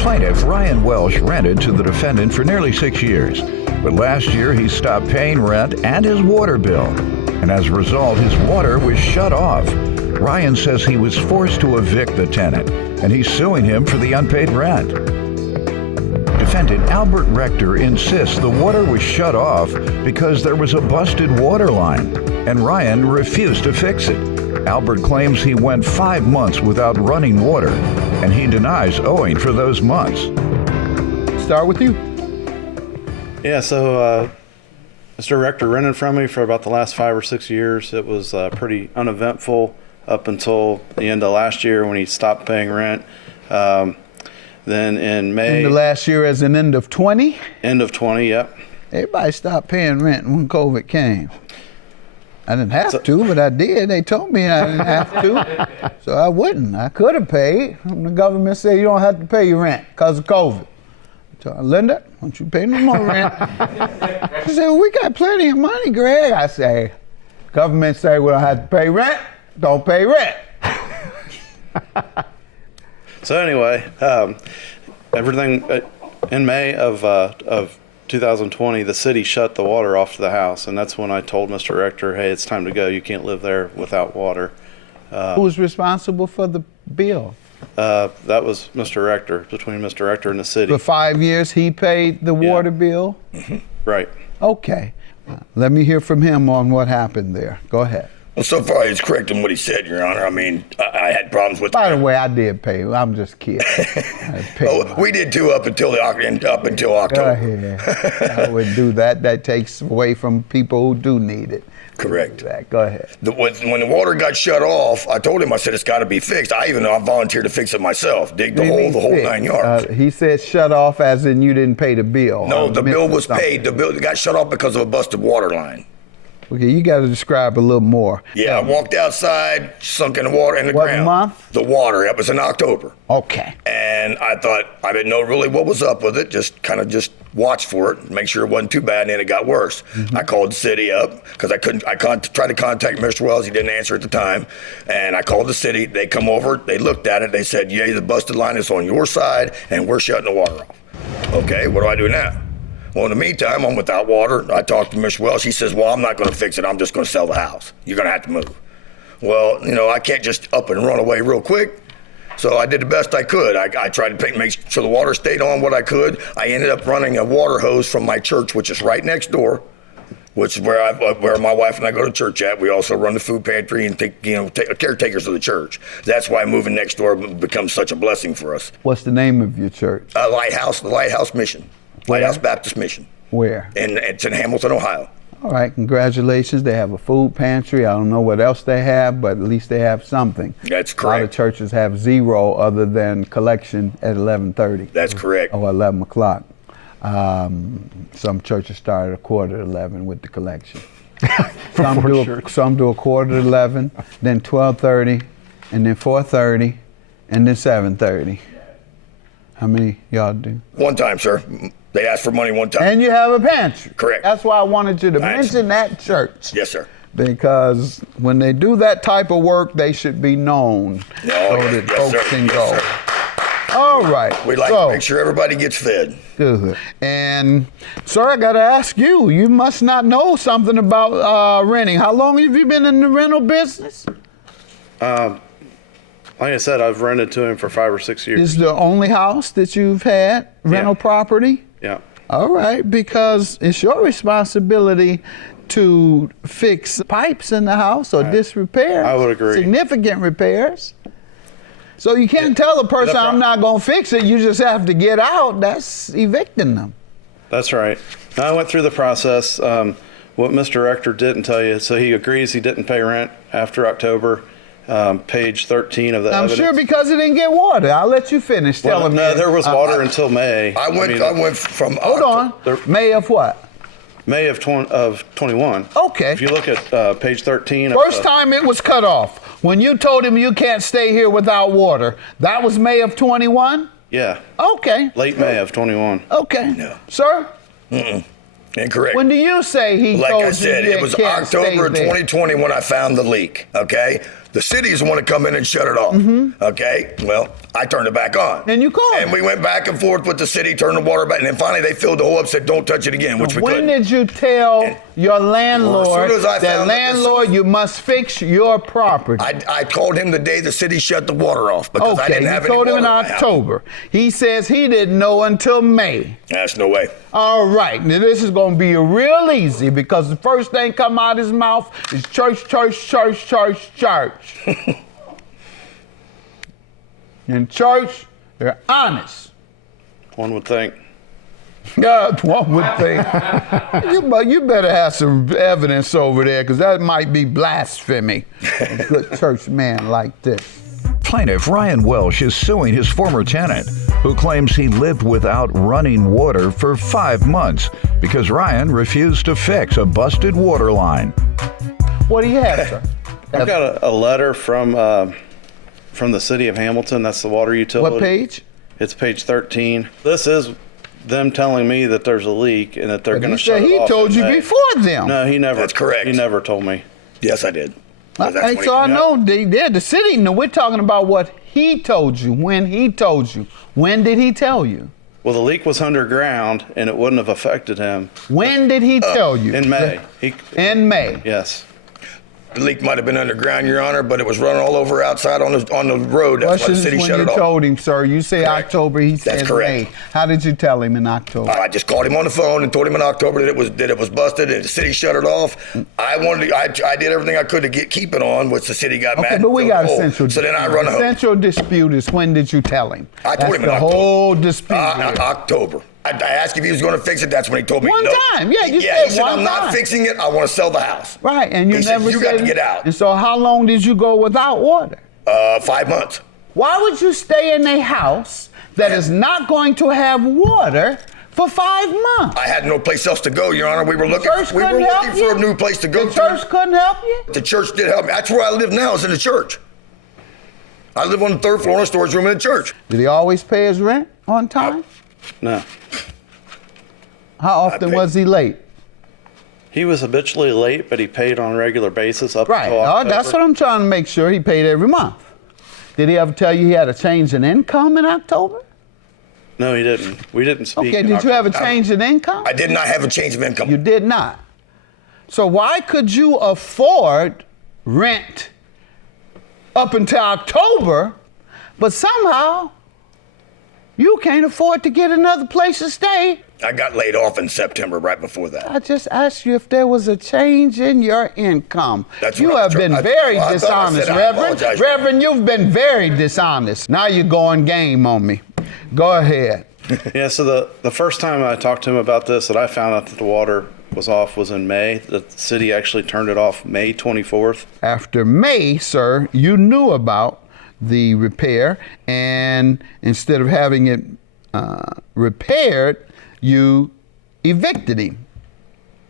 plaintiff, Ryan Welsh, rented to the defendant for nearly 6 years. But last year, he stopped paying rent and his water bill. And as a result, his water was shut off. Ryan says he was forced to evict the tenant, and he's suing him for the unpaid rent. Defendant Albert Rector insists the water was shut off because there was a busted water line, and Ryan refused to fix it. Albert claims he went 5 months without running water, and he denies owing for those months. Start with you. Yeah, so Mr. Rector rented from me for about the last 5 or 6 years. It was pretty uneventful up until the end of last year when he stopped paying rent. Then in May. In the last year as an end of 20? End of 20, yep. Everybody stopped paying rent when COVID came. I didn't have to, but I did. They told me I didn't have to, so I wouldn't. I could have paid. The government said you don't have to pay your rent because of COVID. So Linda, don't you pay no more rent? She said, well, we got plenty of money, Greg. I say, government say we don't have to pay rent, don't pay rent. So anyway, everything in May of 2020, the city shut the water off to the house, and that's when I told Mr. Rector, hey, it's time to go. You can't live there without water. Who's responsible for the bill? That was Mr. Rector, between Mr. Rector and the city. For 5 years, he paid the water bill? Mm-hmm. Right. Okay. Let me hear from him on what happened there. Go ahead. Well, so far he's correct in what he said, Your Honor. I mean, I had problems with. By the way, I did pay. I'm just kidding. We did too up until October. Go ahead. I would do that. That takes away from people who do need it. Correct. Go ahead. When the water got shut off, I told him, I said, it's got to be fixed. I volunteered to fix it myself, dig the whole 9 yards. He said shut off as in you didn't pay the bill. No, the bill was paid. The bill got shut off because of a busted water line. Okay, you got to describe a little more. Yeah, I walked outside, sunk in the water in the ground. What month? The water. That was in October. Okay. And I thought, I didn't know really what was up with it. Just watch for it, make sure it wasn't too bad, and then it got worse. Mm-hmm. I called the city up because I tried to contact Mr. Wells. He didn't answer at the time. And I called the city. They come over. They looked at it. They said, yeah, the busted line is on your side, and we're shutting the water off. Okay, what do I do now? Well, in the meantime, I'm without water. I talked to Ms. Wells. She says, well, I'm not going to fix it. I'm just going to sell the house. You're going to have to move. Well, I can't just up and run away real quick. So I did the best I could. I tried to make sure the water stayed on what I could. I ended up running a water hose from my church, which is right next door, which is where my wife and I go to church at. We also run the food pantry and take caretakers of the church. That's why moving next door becomes such a blessing for us. What's the name of your church? The Lighthouse Mission. Lighthouse Baptist Mission. Where? And it's in Hamilton, Ohio. All right, congratulations. They have a food pantry. I don't know what else they have, but at least they have something. That's correct. A lot of churches have zero other than collection at 11:30. That's correct. Or 11 o'clock. Some churches start at 11:15 with the collection. Some do a 11:15, then 12:30, and then 4:30, and then 7:30. How many y'all do? One time, sir. They asked for money one time. And you have a pantry. Correct. That's why I wanted you to mention that church. Yes, sir. Because when they do that type of work, they should be known that folks can go. Sir. All right. We like to make sure everybody gets fed. Good. And, sir, I got to ask you, you must not know something about renting. How long have you been in the rental business? Like I said, I've rented to him for 5 or 6 years. Is the only house that you've had rental property? Yeah. All right, because it's your responsibility to fix pipes in the house or disrepair. I would agree. Significant repairs. So you can't tell a person, I'm not going to fix it. You just have to get out. That's evicting them. That's right. Now, I went through the process. What Mr. Rector didn't tell you, so he agrees he didn't pay rent after October. Page 13 of the evidence. I'm sure because he didn't get water. I'll let you finish telling me. No, there was water until May. I went from. Hold on. May of what? May of 21. Okay. If you look at page 13. First time it was cut off. When you told him you can't stay here without water, that was May of 21? Yeah. Okay. Late May of 21. Okay. No. Sir? Incorrect. When do you say he like told I said, you it was can't October stay there? 2020 when I found the leak, okay? The city's the one to come in and shut it off. Okay? Well, I turned it back on. And you called. And we went back and forth with the city, turned the water back, and then finally they filled the hole up, said, don't touch it again, which we When couldn't. did you tell your landlord as soon as I that found that landlord, you must fix your property? I called him the day the city shut the water off because I didn't have you any told him in water my house. October. He says he didn't know until May. That's no way. All right, now this is going to be real easy because the first thing come out his mouth is church, church, church, church, church. In church, they're honest. One would think. Yeah, one would think. you better have some evidence over there because that might be blasphemy. A good church man like this. Plaintiff Ryan Welsh is suing his former tenant, who claims he lived without running water for 5 months because Ryan refused to fix a busted water line. What do you have, sir? I've got a letter from the city of Hamilton. That's the water utility. What page? It's page 13. This is them telling me that there's a leak and that they're going to shut it He off. told in you May. before them. No, he never. That's correct. He never told me. Yes, I did. 'Cause that's Hey, when so he- I know the city. No, we're talking about what he told you. When he told you. When did he tell you? Well, the leak was underground and it wouldn't have affected him. When did he tell you? In May. In May. Yes. The leak might have been underground, Your Honor, but it was running all over outside on the road. That's why the Questions city when shut you it off. told him, sir. You say Correct. October. He says correct. May. How did you tell him in October? I just called him on the phone and told him in October that it was busted and the city shut it off. I did everything I could to keep it on, which the city got mad. Okay, and but we filled got the a hole. central. So then I run the home. central dispute is when did you tell him? I told That's him in the October. whole dispute. here. October. I asked if he was going to fix it. That's when he told me One no. time, yeah, you he said said, one I'm not time. fixing it. I want to sell the house. Right, and you He said, never "You got said to get out." And so, how long did you go without water? 5 months. Why would you stay in a house that is not going to have water for 5 months? I had no place else to go, Your Honor. We were looking. Church We were couldn't help looking for you? a new place to go The to. church couldn't help you? The church did help me. That's where I live now. Is in the church. I live on the 3rd floor in a storage room in the church. Did he always pay his rent on time? No. How often paid- was he late? He was habitually late, but he paid on a regular basis up Right. until Oh, October. that's what I'm trying to make sure he paid every month. Did he ever tell you he had a change in income in October? No, he didn't. We didn't speak. Okay, in did you have a October. change in income? I did not have a change of income. You did not. So why could you afford rent up until October, but somehow you can't afford to get another place to stay? I got laid off in September right before that. I just asked you if there was a change in your income. That's You what I have was been trying- very I thought I dishonest, said I Reverend. apologize. Reverend, you've been very dishonest. Now you're going game on me. Go ahead. Yeah, so the first time I talked to him about this, that I found out that the water was off was in May. The city actually turned it off May 24th. After May, sir, you knew about the repair, and instead of having it repaired, you evicted him.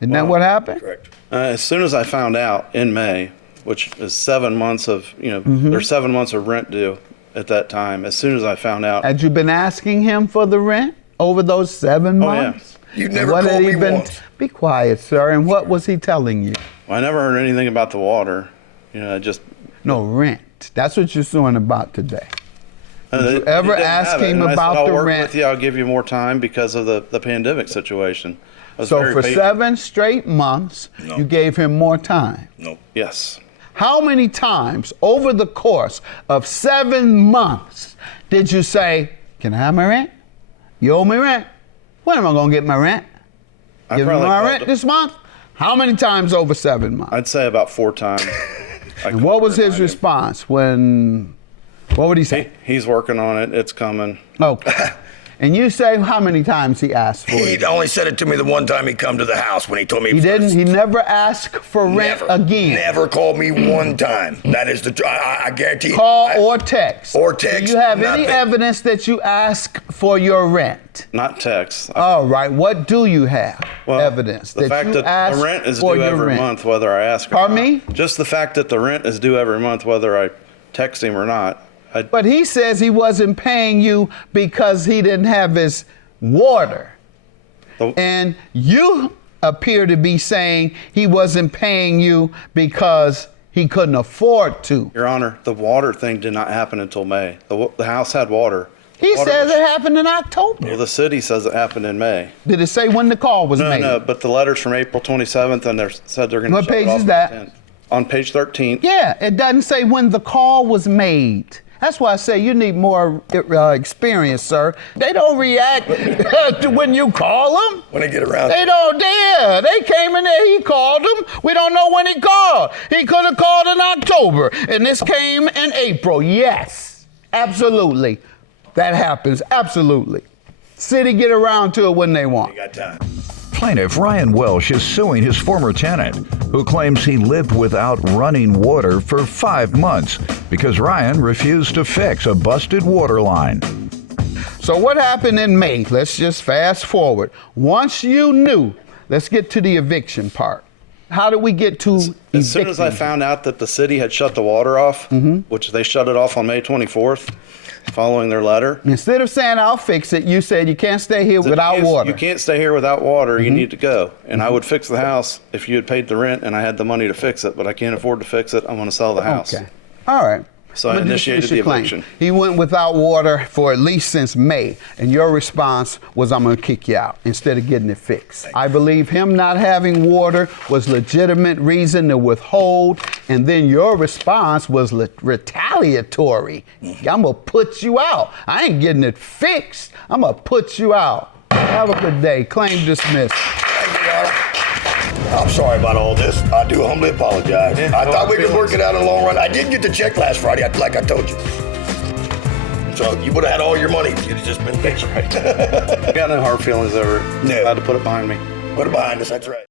Isn't that what happened? Correct. As soon as I found out in May, which is 7 months of, there's 7 months of rent due at that time. As soon as I found out, Had you been asking him for the rent over those 7 Oh, yeah. months? You And never what had called he me been? once. Be quiet, sir. And what was he telling you? I never heard anything about the water. I just. No, rent. That's what you're suing about today. Did you ever ask him about I'll the work rent? with you. I'll give you more time because of the pandemic situation. I was So very for patient. 7 straight months, No. you gave him more time. No. Yes. How many times over the course of 7 months did you say, "Can I have my rent? You owe me rent. When am I going to get my rent? I Give me probably my called rent it- this month?" How many times over 7 months? I'd say about 4 times. And what was his response when, what would he say? He's working on it. It's coming. Okay. And you say how many times he asked for He it? only said it to me the one time he come to the house when he told me He didn't, he never asked for rent never, again. Never called me one time. That is the I guarantee. Call I- or text. Or text, Do you have any nothing. evidence that you ask for your rent? Not text. All right. What do you have? Well, Evidence the that fact you that ask the rent is for due your every rent. month, whether I ask or Pardon not. me? Just the fact that the rent is due every month, whether I text him or not. But he says he wasn't paying you because he didn't have his water. The- And you appear to be saying he wasn't paying you because He couldn't afford to. Your Honor, the water thing did not happen until May. The house had water. He Water says was- it happened in October. Well, the city says it happened in May. Did it say when the call was No, made? no, but the letter's from April 27th, and they said they're going to What shut page it off is on that? the 10th. On page 13. Yeah, it doesn't say when the call was made. That's why I say you need more experience, sir. They don't react to when you call them. When they get around. They don't dare. They came in there, he called them. We don't know when he called. He could have called in October, and this came in April. Yes, absolutely. That happens, absolutely. City get around to it when they want. You got time. Plaintiff Ryan Welsh is suing his former tenant, who claims he lived without running water for 5 months because Ryan refused to fix a busted water line. So what happened in May? Let's just fast forward. Once you knew, let's get to the eviction part. How did we get to evicting? As soon as I found out that the city had shut the water off, which they shut it off on May 24th, following their letter. Instead of saying I'll fix it, you said you can't stay here without water. You can't stay here without water. You need to go. And I would fix the house if you had paid the rent and I had the money to fix it, but I can't afford to fix it. I'm going to sell the house. Okay. All right. So I But just initiated finish your the claim. eviction. He went without water for at least since May, and your response was, I'm going to kick you out instead of getting it fixed. I believe him not having water was legitimate reason to withhold, and then your response was retaliatory. I'm going to put you out. I ain't getting it fixed. I'm going to put you out. Have a good day. Claim dismissed. Thank you, Your Honor. I'm sorry about all this. I do humbly apologize. Yeah, I no thought we could feelings. work it out in the long run. I did get the check last Friday, like I told you. So you would have had all your money if you'd have just been patient. I got no hard feelings over it. No. I had to put it behind me. Put it behind us, that's right.